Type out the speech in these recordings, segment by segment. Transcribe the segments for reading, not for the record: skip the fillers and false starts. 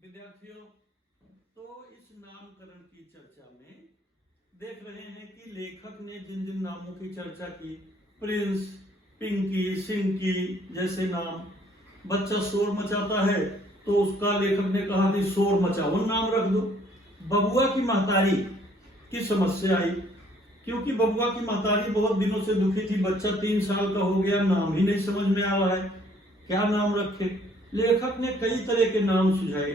विद्यार्थियों, तो इस नामकरण की चर्चा में देख रहे हैं कि लेखक ने जिन जिन नामों की चर्चा की, प्रिंस, पिंकी, सिंकी जैसे नाम। बच्चा शोर मचाता है तो उसका लेखक ने कहा कि शोर मचावन नाम रख दो। बबुआ की महतारी की समस्या आई, क्योंकि बबुआ की महतारी बहुत दिनों से दुखी थी। बच्चा 3 साल का हो गया, नाम ही नहीं समझ में आ रहा है, क्या नाम रखे। लेखक ने कई तरह के नाम सुझाए,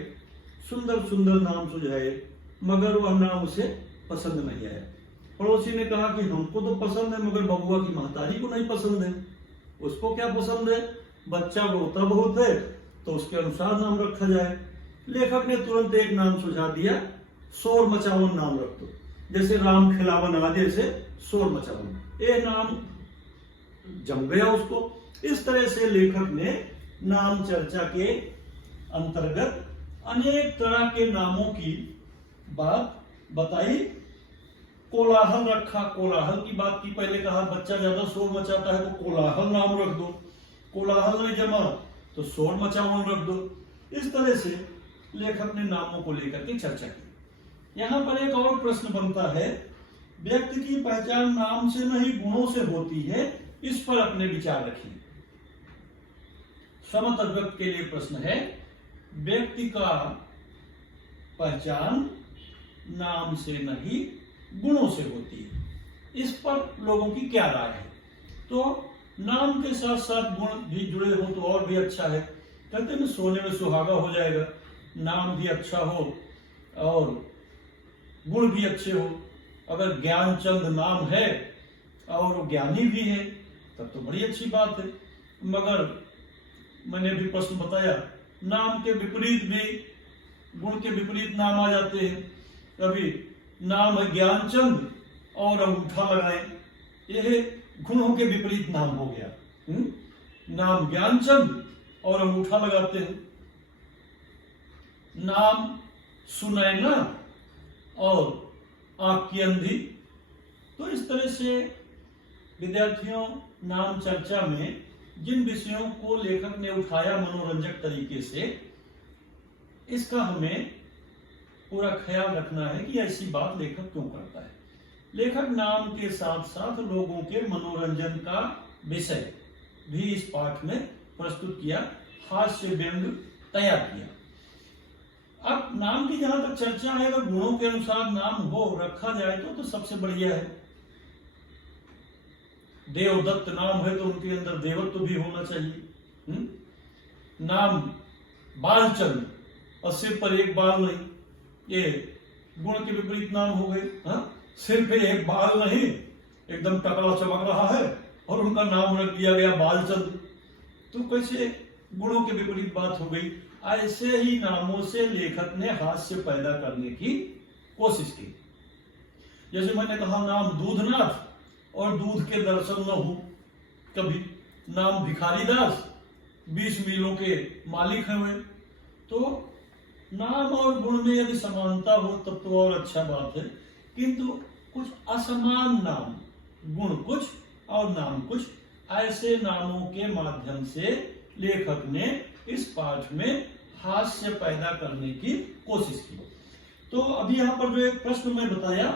सुंदर सुंदर नाम सुझाए, मगर वह नाम उसे पसंद नहीं आया। पड़ोसी ने कहा कि हमको तो पसंद है, मगर बबुआ की महतारी को नहीं पसंद है। उसको क्या पसंद है? बच्चा रोता बहुत है, तो उसके अनुसार नाम रखा जाए। लेखक ने तुरंत एक नाम सुझा दिया, शोर मचावन नाम रख दो। जैसे राम खिलावन आदि से शोर मचावन, ये नाम जम गया उसको। इस तरह से लेखक ने नाम चर्चा के अंतर्गत अनेक तरह के नामों की बात बताई। कोलाहल रखा, कोलाहल की बात की। पहले कहा बच्चा ज्यादा शोर मचाता है तो कोलाहल नाम रख दो, कोलाहल नहीं जमा तो शोर मचावन रख दो। इस तरह से लेखक ने नामों को लेकर के चर्चा की। यहाँ पर एक और प्रश्न बनता है, व्यक्ति की पहचान नाम से नहीं गुणों से होती है, इस पर अपने विचार रखिए। समतर्क के लिए प्रश्न है, व्यक्ति का पहचान नाम से नहीं गुणों से होती है, इस पर लोगों की क्या राय है? तो नाम के साथ साथ गुण भी जुड़े हो तो और भी अच्छा है। कहते हैं सोने में सुहागा हो जाएगा, नाम भी अच्छा हो और गुण भी अच्छे हो। अगर ज्ञानचंद नाम है और ज्ञानी भी है तब तो बड़ी अच्छी बात है। मगर मैंने भी प्रश्न बताया, नाम के विपरीत भी गुण के विपरीत नाम आ जाते हैं। कभी नाम है ज्ञानचंद और अंगूठा लगाए, यह गुणों के विपरीत नाम हो गया। नाम ज्ञानचंद और अंगूठा लगाते हैं। नाम सुनैना और आंख की अंधी। तो इस तरह से विद्यार्थियों, नाम चर्चा में जिन विषयों को लेखक ने उठाया मनोरंजक तरीके से, इसका हमें पूरा ख्याल रखना है कि ऐसी बात लेखक क्यों करता है। लेखक नाम के साथ साथ लोगों के मनोरंजन का विषय भी इस पाठ में प्रस्तुत किया, हास्य व्यंग तैयार किया। अब नाम की जहां तक चर्चा है, अगर गुणों के अनुसार नाम हो रखा जाए तो सबसे बढ़िया है। देवदत्त नाम है तो उनके अंदर देवत्व भी होना चाहिए। नाम बालचंद और सिर पर एक बाल नहीं, ये गुण के विपरीत नाम हो गए। सिर पे एक बाल नहीं, एकदम टकला चमक रहा है और उनका नाम रख दिया गया बालचंद, तो कैसे गुणों के विपरीत बात हो गई। ऐसे ही नामों से लेखक ने हास्य पैदा करने की कोशिश की। जैसे मैंने कहा, नाम दूधनाथ और दूध के दर्शन न हो कभी। नाम भिखारीदास, 20 मीलों के मालिक हैं वे। तो नाम और गुण में यदि समानता हो तब तो और अच्छा बात है, किंतु कुछ असमान नाम, गुण कुछ और नाम कुछ, ऐसे नामों के माध्यम से लेखक ने इस पाठ में हास्य पैदा करने की कोशिश की। तो अभी यहाँ पर जो एक प्रश्न मैं बताया,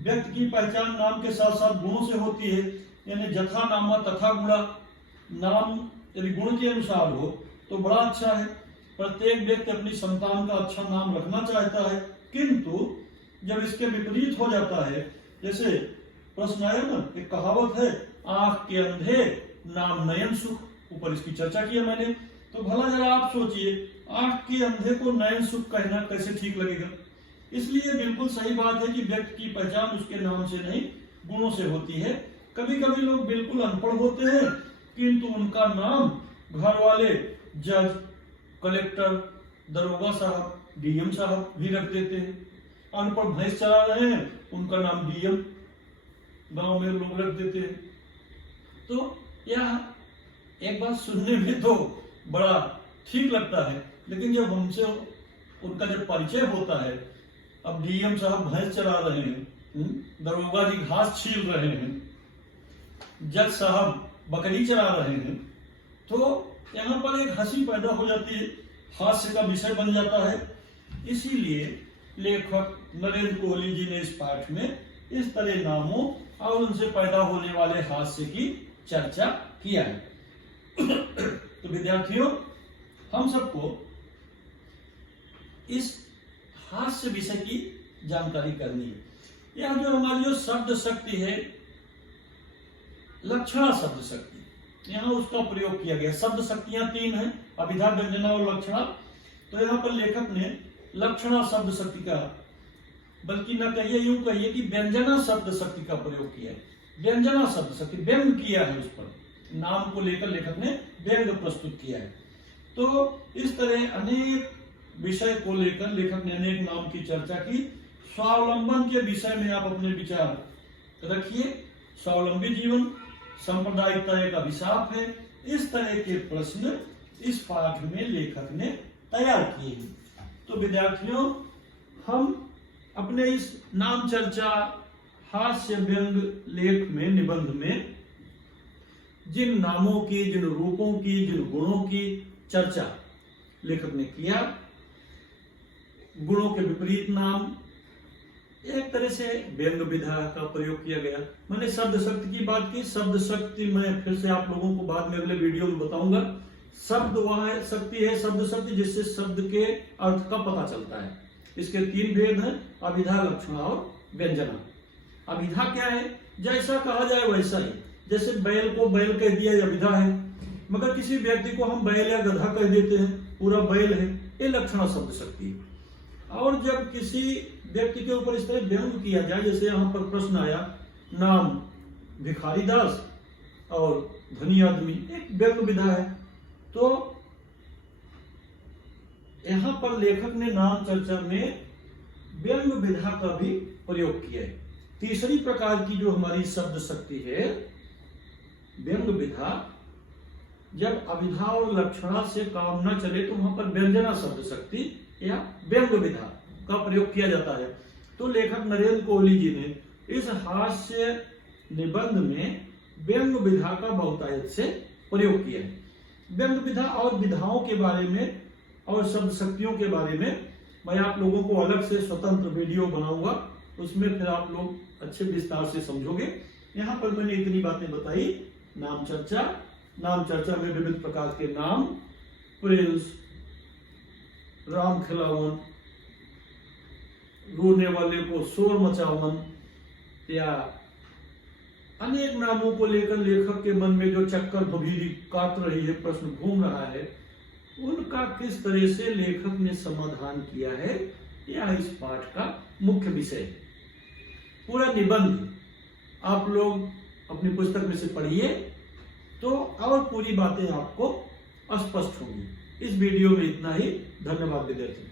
व्यक्ति की पहचान नाम के साथ साथ गुणों से होती है, यानी जथा नामा तथा गुणा। नाम यदि गुण के अनुसार हो तो बड़ा अच्छा है। प्रत्येक व्यक्ति अपनी संतान का अच्छा नाम रखना चाहता है, किंतु जब इसके विपरीत हो जाता है, जैसे प्रश्न आया ना, एक कहावत है, आंख के अंधे नाम नयन सुख, ऊपर इसकी चर्चा की है मैंने। तो भला जरा आप सोचिए, आंख के अंधे को नयन सुख कहना कैसे ठीक लगेगा? इसलिए बिल्कुल सही बात है कि व्यक्ति की पहचान उसके नाम से नहीं गुणों से होती है। कभी कभी लोग बिल्कुल अनपढ़ होते हैं, किंतु उनका नाम घर वाले जज, कलेक्टर, दरोगा साहब, डीएम साहब भी रख देते हैं। अनपढ़ भैंस चला रहे हैं, उनका नाम डीएम गांव में लोग रख देते हैं। तो यह एक बात सुनने में तो बड़ा ठीक लगता है, लेकिन जब हमसे उनका जब परिचय होता है, अब डीएम साहब भैंस चला रहे हैं, दरोगा जी घास छील रहे हैं, जज साहब बकरी चला रहे हैं, तो यहाँ पर एक हंसी पैदा हो जाती है हास्य का विषय बन जाता है। इसीलिए लेखक नरेंद्र कोहली जी ने इस पाठ में इस तरह नामों और उनसे पैदा होने वाले हास्य की चर्चा किया है। तो विद्यार्थियों, हम सबको इस हास्य विषय की जानकारी करनी है। यह जो हमारी जो शब्द शक्ति है, लक्षणा शब्द शक्ति, यहाँ उसका प्रयोग किया गया। शब्द शक्तियां 3 हैं, अभिधा, व्यंजना और लक्षणा। तो यहाँ पर लेखक ने लक्षणा शब्द शक्ति का, बल्कि न कहिए, यूं कहिए कि व्यंजना शब्द शक्ति का प्रयोग किया है। व्यंजना शब्द शक्ति, व्यंग किया है, उस पर नाम को लेकर लेखक ने व्यंग प्रस्तुत किया है। तो इस तरह अनेक विषय को लेकर लेखक ने अनेक नाम की चर्चा की। स्वावलंबन के विषय में आप अपने विचार रखिए। स्वावलंबी जीवन, सांप्रदायिकता एक अभिशाप है, इस तरह के प्रश्न इस पाठ में लेखक ने तैयार किए हैं। तो विद्यार्थियों, हम अपने इस नाम चर्चा हास्य व्यंग लेख में, निबंध में जिन नामों की, जिन रूपों की, जिन गुणों की चर्चा लेखक ने किया, गुणों के विपरीत नाम, एक तरह से व्यंग विधा का प्रयोग किया गया। मैंने शब्द शक्ति की बात की। शब्द शक्ति मैं फिर से आप लोगों को बाद में अगले वीडियो में बताऊंगा। शब्द वह है, शक्ति है, शब्द शक्ति, जिससे शब्द के अर्थ का पता चलता है। इसके 3 भेद हैं, अभिधा, लक्षणा और व्यंजना। अभिधा क्या है? जैसा कहा जाए वैसा ही। जैसे बैल को बैल कह दिया, यह अभिधा है। मगर किसी व्यक्ति को हम बैल या गधा कह देते हैं, पूरा बैल है, ये लक्षणा शब्द शक्ति है। और जब किसी व्यक्ति के ऊपर इस तरह व्यंग किया जाए, जैसे यहाँ पर प्रश्न आया, नाम भिखारी दास और धनी आदमी, एक व्यंग विधा है। तो यहाँ पर लेखक ने नाम चर्चा में व्यंग विधा का भी प्रयोग किया है। तीसरी प्रकार की जो हमारी शब्द शक्ति है, व्यंग विधा, जब अभिधा और लक्षणा से काम न चले तो वहां पर व्यंजना शब्द शक्ति या व्यंग विधा का प्रयोग किया जाता है। तो लेखक नरेंद्र कोहली जी ने इस हास्य निबंध में व्यंग विधा का बहुतायत से प्रयोग किया है। व्यंग विधा और विधाओं के बारे में और शब्द शक्तियों के बारे में मैं आप लोगों को अलग से स्वतंत्र वीडियो बनाऊंगा, उसमें फिर आप लोग अच्छे विस्तार से समझोगे। यहाँ पर मैंने इतनी बातें बताई। नाम चर्चा में विविध प्रकार के नाम, प्रिंस, राम खिलावन, रोने वाले को शोर मचावन, या अनेक नामों को लेकर लेखक के मन में जो चक्कर भभीरी काट रही है, प्रश्न घूम रहा है, उनका किस तरह से लेखक ने समाधान किया है, यह इस पाठ का मुख्य विषय है। पूरा निबंध आप लोग अपनी पुस्तक में से पढ़िए तो और पूरी बातें आपको स्पष्ट होंगी। इस वीडियो में इतना ही। धन्यवाद विद्यार्थी।